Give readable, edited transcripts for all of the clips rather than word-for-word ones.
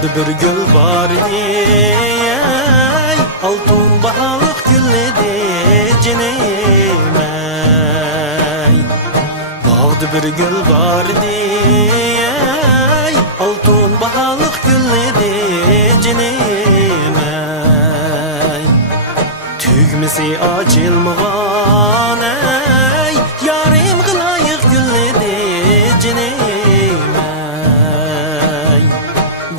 Bağda bir gül var ey, altın bahalık gül edi cinim ey. Bağda bir gül var ey, altın bahalık gül edi cinim ey. Tügmesi açılmağan ey, yarim kılayık gül edi cinim.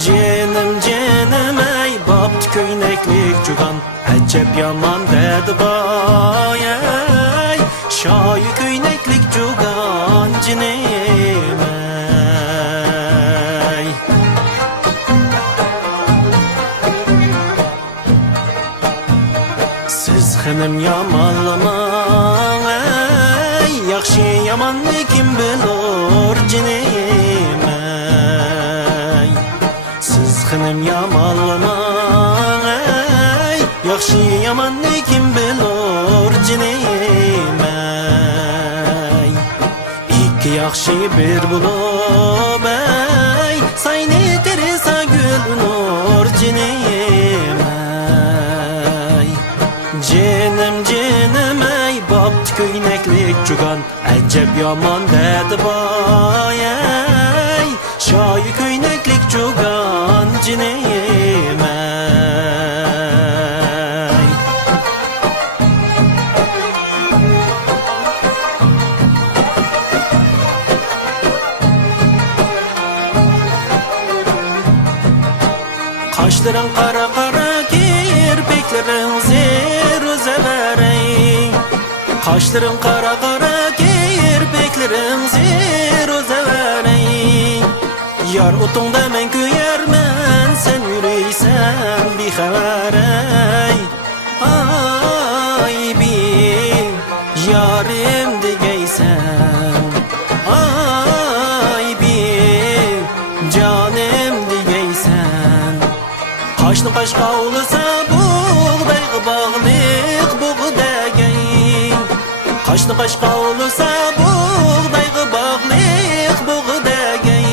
Canım ey, bapt köyneklik cugan acep yaman dedi bay ey. Şayı köyneklik cugan cinim ey. Siz hanım yamanlaman ey, yaxşı yamanlı kim bilur cinim ey. Hanım yamanlaman ey, yaxşı yamanlı kim bilur cinim ey. İki yaxşı bir bulup ey, sayni teresa gül nur cinim ey. Canım ey, bapt köyneklik cugan acep yaman dedi bay ey. Şayı köyneklik cugan cinim ey. Kaşların kara kara, kirpiklerin zero zeverey. Kaşların kara kara, kirpiklerin zero zeverey. Yar otunda men köyermen, sen yürüysen bir haber ey. Ay bir yarim digeysen, ay bir canım digeysen. Kaşını kaşka olursa buğday bağlık buğdayın. Kaşını kaşka olursa buğday bağlık buğdayın.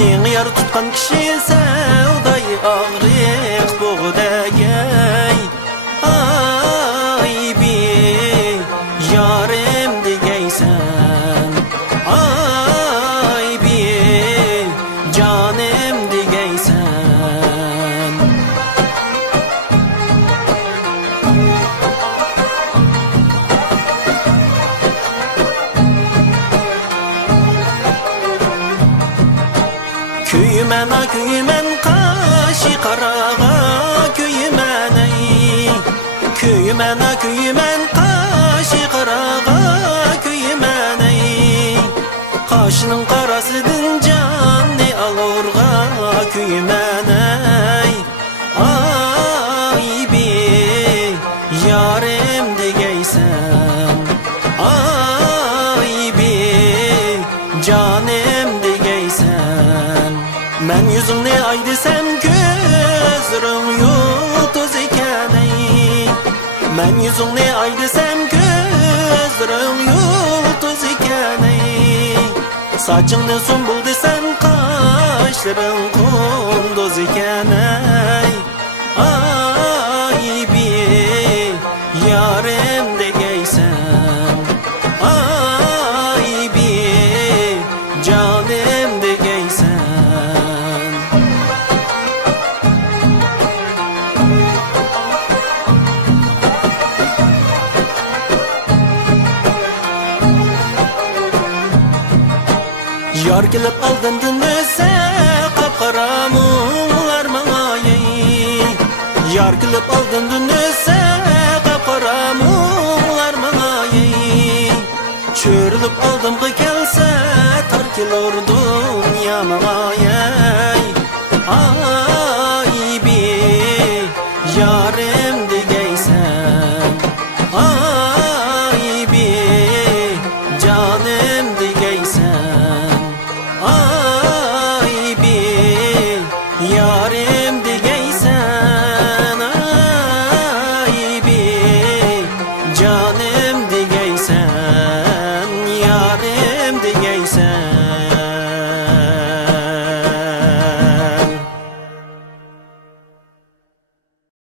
Yeni yar tutkan kişi sevdayı ağrık buğdayın. Ay bir yarim digeysen, ay bir canım digeysen. Köymen a köymen, kaşı karağa köymen ey. Köymen a köymen, kaşı karağa köymen ey. Kaşının karasıdın canı alırğa köymen ey. Ay bir yarim digeysen, ay bir canım digeysen. Men yüzümne ay desem gözlerim yutuz iken ey. Men yüzümne ay desem gözlerim yutuz iken ey. Saçımda sumbul desem kaşlarım kunduz iken ey. Ay bir yarim digeysen, ay bir canım digeysen. Yar gelip aldın dönmese kapkara muğlar bana ey. Yar gelip aldın dönmese kapkara muğlar bana ey. Çörülüp aldım ki gelse tar kelor dünyama